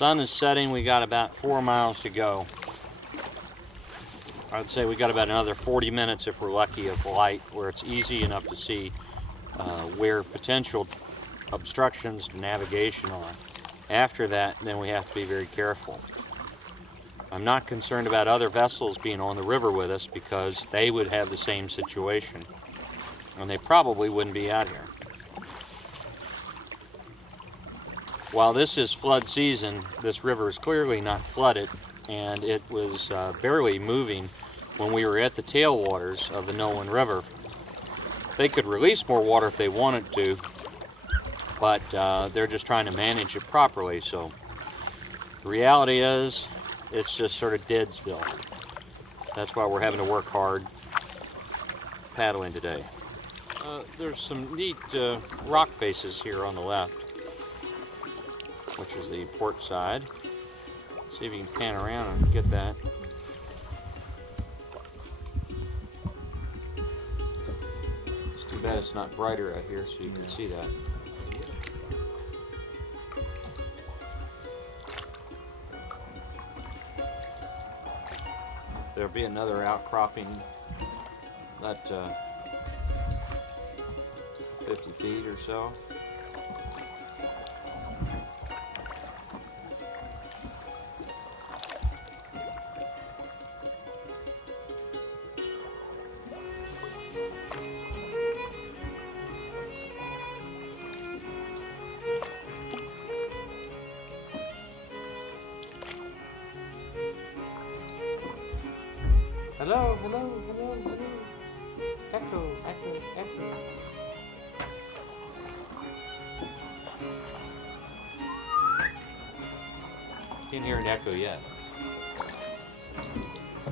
Sun is setting. We got about 4 miles to go. I'd say we got about another 40 minutes if we're lucky of light, where it's easy enough to see where potential obstructions to navigation are. After that, then we have to be very careful. I'm not concerned about other vessels being on the river with us because they would have the same situation, and they probably wouldn't be out here. While this is flood season, this river is clearly not flooded, and it was barely moving when we were at the tailwaters of the Nolan River. They could release more water if they wanted to, but they're just trying to manage it properly. So the reality is, it's just sort of dead still. That's why we're having to work hard paddling today. There's some neat rock faces here on the left, which is the port side. See if you can pan around and get that. It's too bad it's not brighter out here so you can see that. There'll be another outcropping about 50 feet or so. Hello, hello, hello, hello. Echo, echo, echo. Can't hear an echo yet.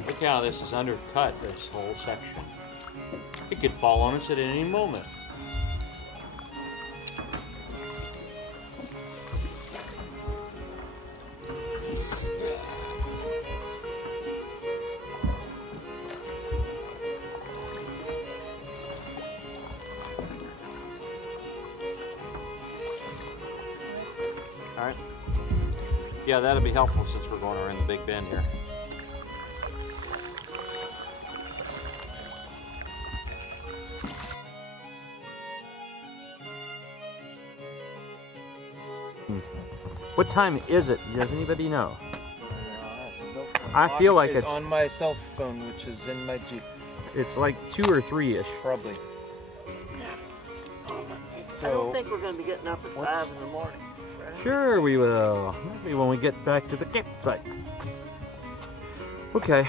Look how this is undercut, this whole section. It could fall on us at any moment. Alright. Yeah, that'll be helpful since we're going around the big bend here. What time is it? Does anybody know? I feel like it's on my cell phone, which is in my Jeep. It's like 2 or 3-ish. Probably. So, I don't think we're going to be getting up at 5 in the morning. Right? Sure we will. Maybe when we get back to the campsite. Okay.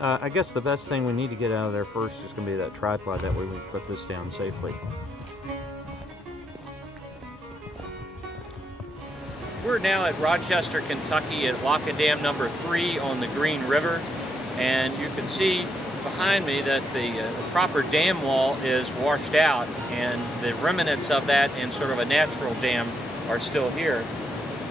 I guess the best thing we need to get out of there first is going to be that tripod. That way we can put this down safely. We're now at Rochester, Kentucky at Lock and Dam number 3 on the Green River. And you can see behind me that the proper dam wall is washed out, and the remnants of that in sort of a natural dam are still here.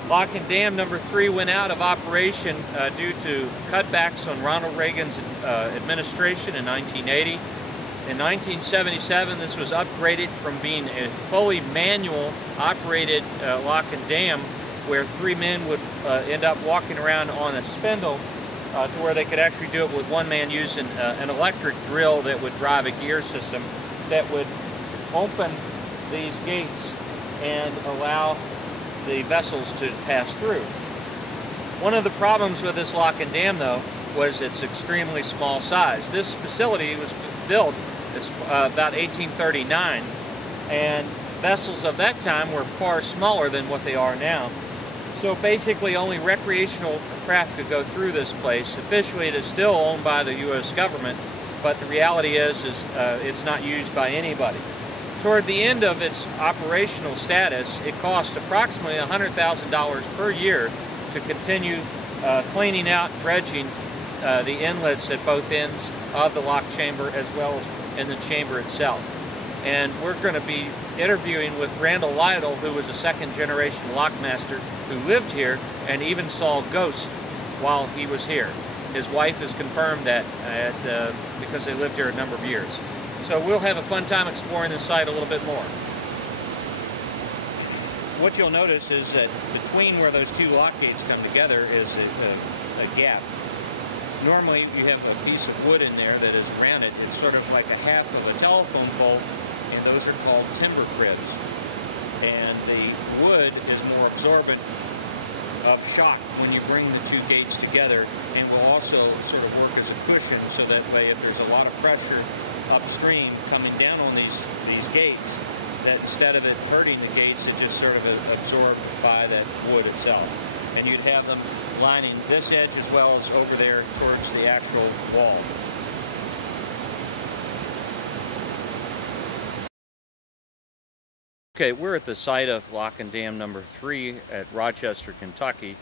Lock and Dam number 3 went out of operation due to cutbacks on Ronald Reagan's administration in 1980. In 1977, this was upgraded from being a fully manual operated lock and dam, where 3 men would end up walking around on a spindle to where they could actually do it with one man using an electric drill that would drive a gear system that would open these gates and allow the vessels to pass through. One of the problems with this lock and dam, though, was its extremely small size. This facility was built about 1839, and vessels of that time were far smaller than what they are now. So basically only recreational craft could go through this place. Officially it is still owned by the U.S. government, but the reality is it's not used by anybody. Toward the end of its operational status, it cost approximately $100,000 per year to continue cleaning out, dredging the inlets at both ends of the lock chamber as well as in the chamber itself. And we're going to be interviewing with Randall Lytle, who was a second-generation lockmaster who lived here and even saw ghosts while he was here. His wife has confirmed that because they lived here a number of years. So we'll have a fun time exploring this site a little bit more. what you'll notice is that between where those two lock gates come together is a gap. Normally you have a piece of wood in there that is rounded. It's sort of like a half of a telephone pole, and those are called timber cribs. And the wood is more absorbent of shock when you bring the two gates together, and will also sort of work as a cushion, so that way if there's a lot of pressure upstream coming down on these gates, that instead of it hurting the gates, it just sort of absorbed by that wood itself. And you'd have them lining this edge as well as over there towards the actual wall. Okay, we're at the site of Lock and Dam number 3 at Rochester, Kentucky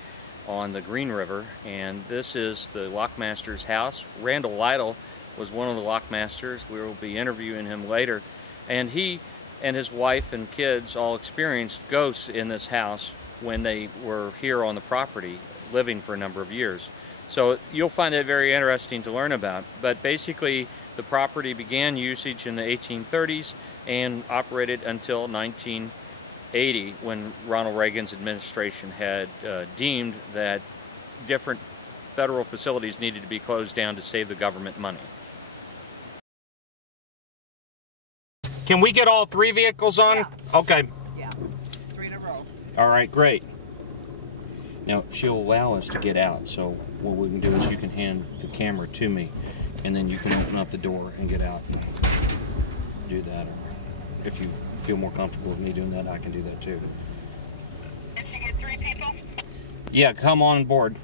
on the Green River, and this is the Lockmaster's house. Randall Lytle was one of the Lockmasters. We will be interviewing him later, and he and his wife and kids all experienced ghosts in this house when they were here on the property living for a number of years. So you'll find that very interesting to learn about. But basically the property began usage in the 1830s and operated until 1980, when Ronald Reagan's administration had deemed that different federal facilities needed to be closed down to save the government money. Can we get all 3 vehicles on? Yeah. Okay. Yeah, 3 in a row. All right, great. Now, she'll allow us to get out, so what we can do is you can hand the camera to me, and then you can open up the door and get out and do that. Or if you feel more comfortable with me doing that, I can do that too. Did you get 3 people? Yeah, come on board.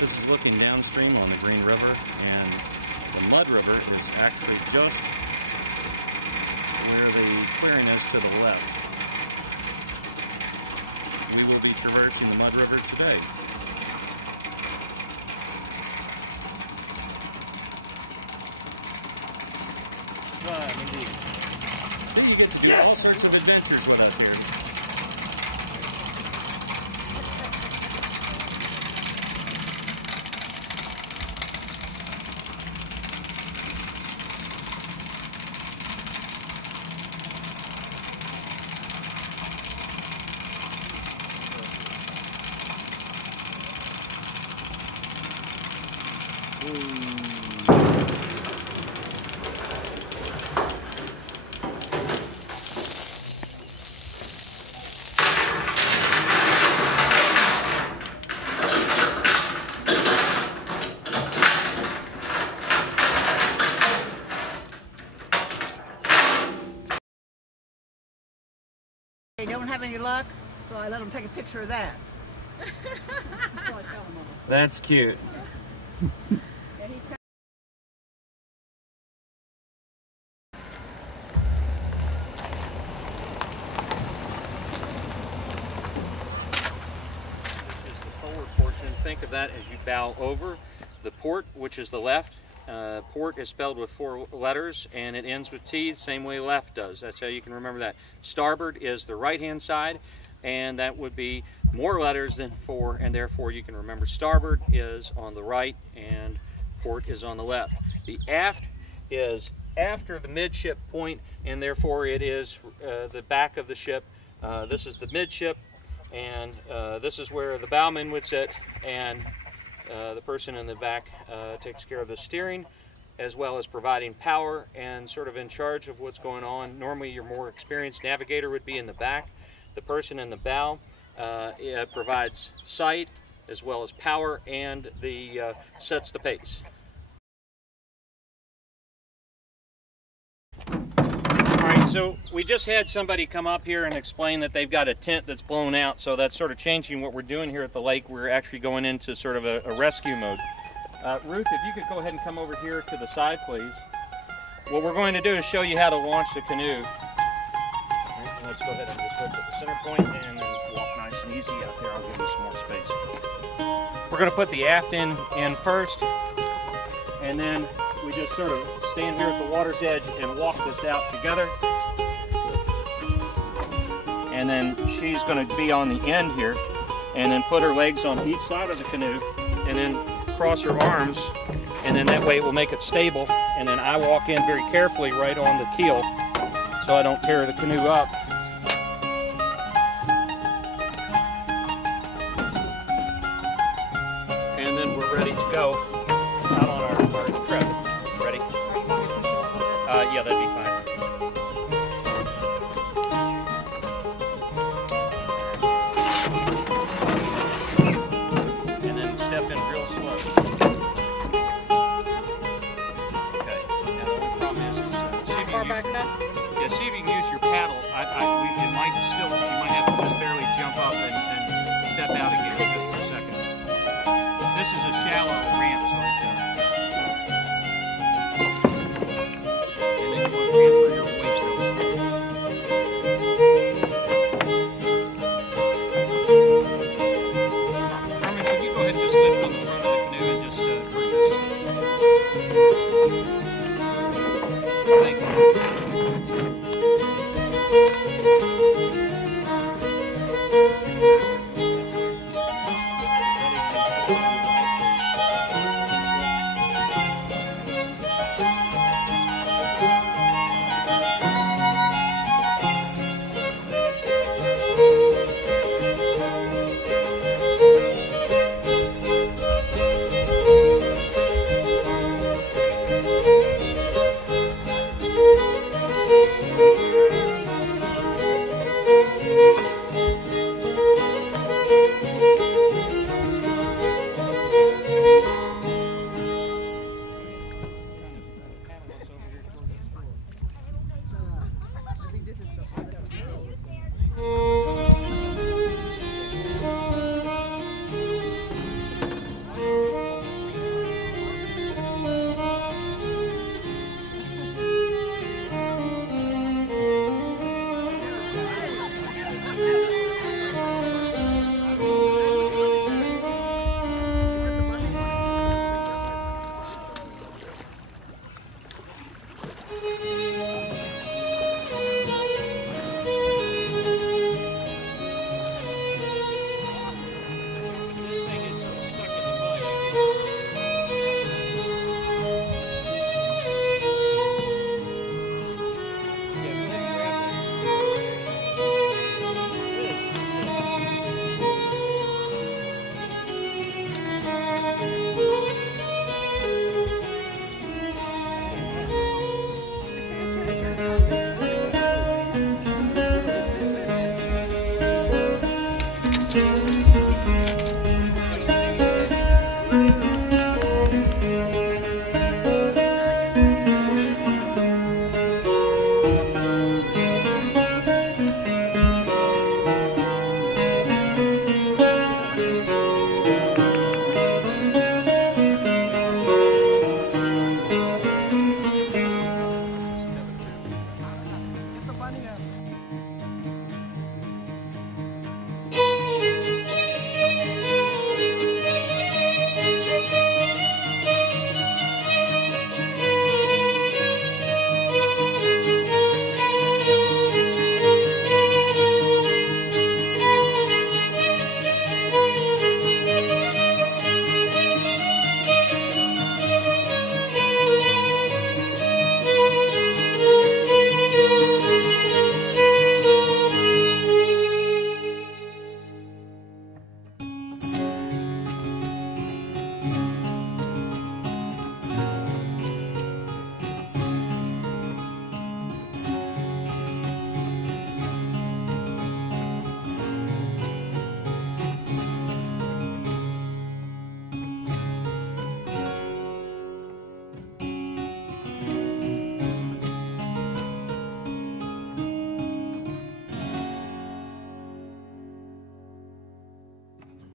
This is looking downstream on the Green River, and the Mud River is actually just where the clearing is to the left. We will be traversing the Mud River today. Indeed. Then you get to do all sorts of adventures with us here. They don't have any luck, so I let them take a picture of that. That's cute. Think of that as you bow over. The port, which is the left, port is spelled with 4 letters, and it ends with T, the same way left does. That's how you can remember that. Starboard is the right-hand side, and that would be more letters than 4, and therefore you can remember starboard is on the right and port is on the left. The aft is after the midship point, and therefore it is the back of the ship. This is the midship, and this is where the bowman would sit, and the person in the back takes care of the steering, as well as providing power and sort of in charge of what's going on. Normally your more experienced navigator would be in the back. The person in the bow provides sight as well as power, and sets the pace. So we just had somebody come up here and explain that they've got a tent that's blown out, so that's sort of changing what we're doing here at the lake. We're actually going into sort of a rescue mode. Ruth, if you could go ahead and come over here to the side, please. What we're going to do is show you how to launch the canoe. Right, let's go ahead and just look at the center point and then walk nice and easy out there, I'll give you some more space. We're going to put the aft in first. And then we just sort of stand here at the water's edge and walk this out together. And then she's going to be on the end here, and then put her legs on each side of the canoe, and then cross her arms, and then that way it will make it stable. And then I walk in very carefully right on the keel so I don't tear the canoe up. And then we're ready to go out on our trip. Ready? Yeah, that'd be fine. And then step in real slow. Okay. Now the only problem is see if you can use, yeah, see if you can use your paddle. You might have to just barely jump up and step out again just for a second. This is a shallow